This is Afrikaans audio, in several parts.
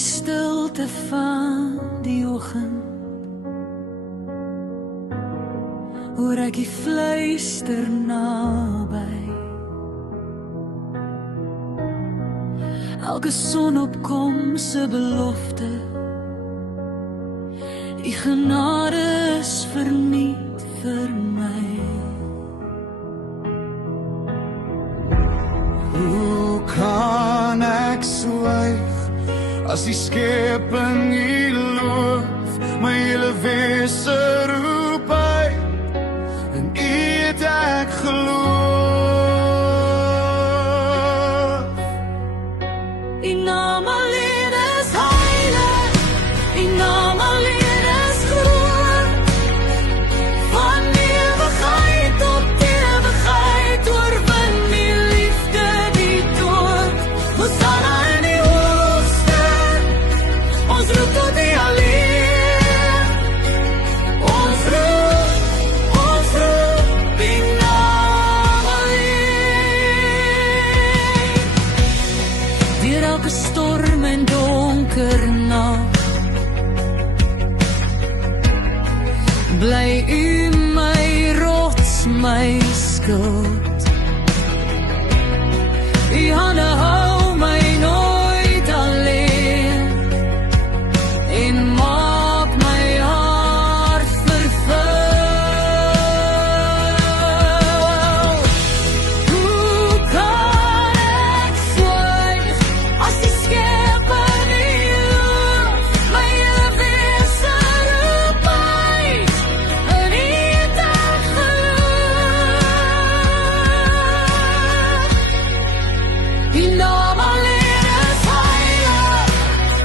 stilte van die oggend hoor ek die fluister naby. Elke sonopkomse belofte, die genade is verniet vir my. Hoe kan ek swyg as die skepping U loof, my hele wese roep uit, en U het ek geloof. U naam alleen is heilig, U naam alleen is groot, van ewigheid tot ewigheid oorwin die liefde die dood. Hosanna in die hoogste, ons roep tot U alleen, ons roep U naam alleen. Deur elke storm en donker nag, bly U my rots, my skild. U hande hou my nooit alleen, en maak my hart vervul. Hoe kan ek swyg as die skepping U loof, my hele wese roep uit, en U het ek geloof. U naam alleen is heilig,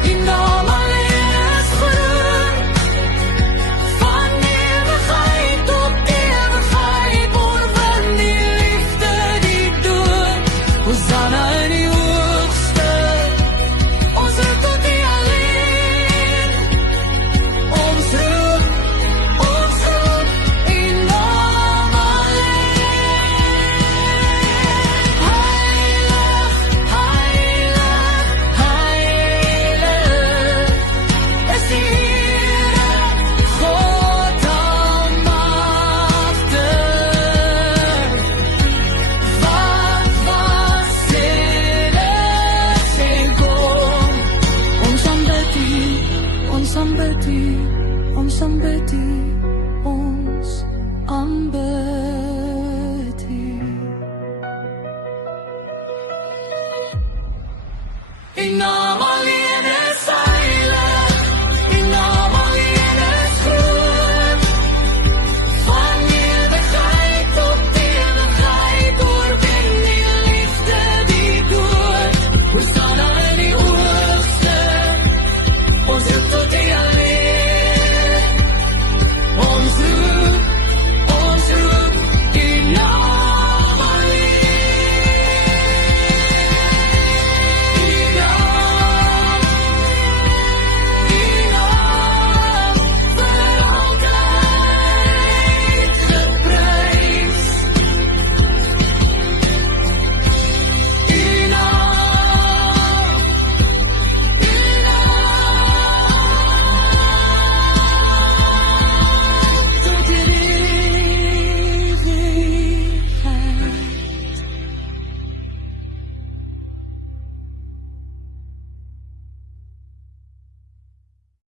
U naam alleen is groot, van ewigheid tot ewigheid oorwin die liefde die dood. Hosanna in die hoogste, ons roep tot U alleen, ons roep U naam alleen. Heilig, heilig, heilig is die Here, God almagtig. Wat was en is en kom, ons aanbid U, ons aanbid U, ons aanbid U, ons aanbid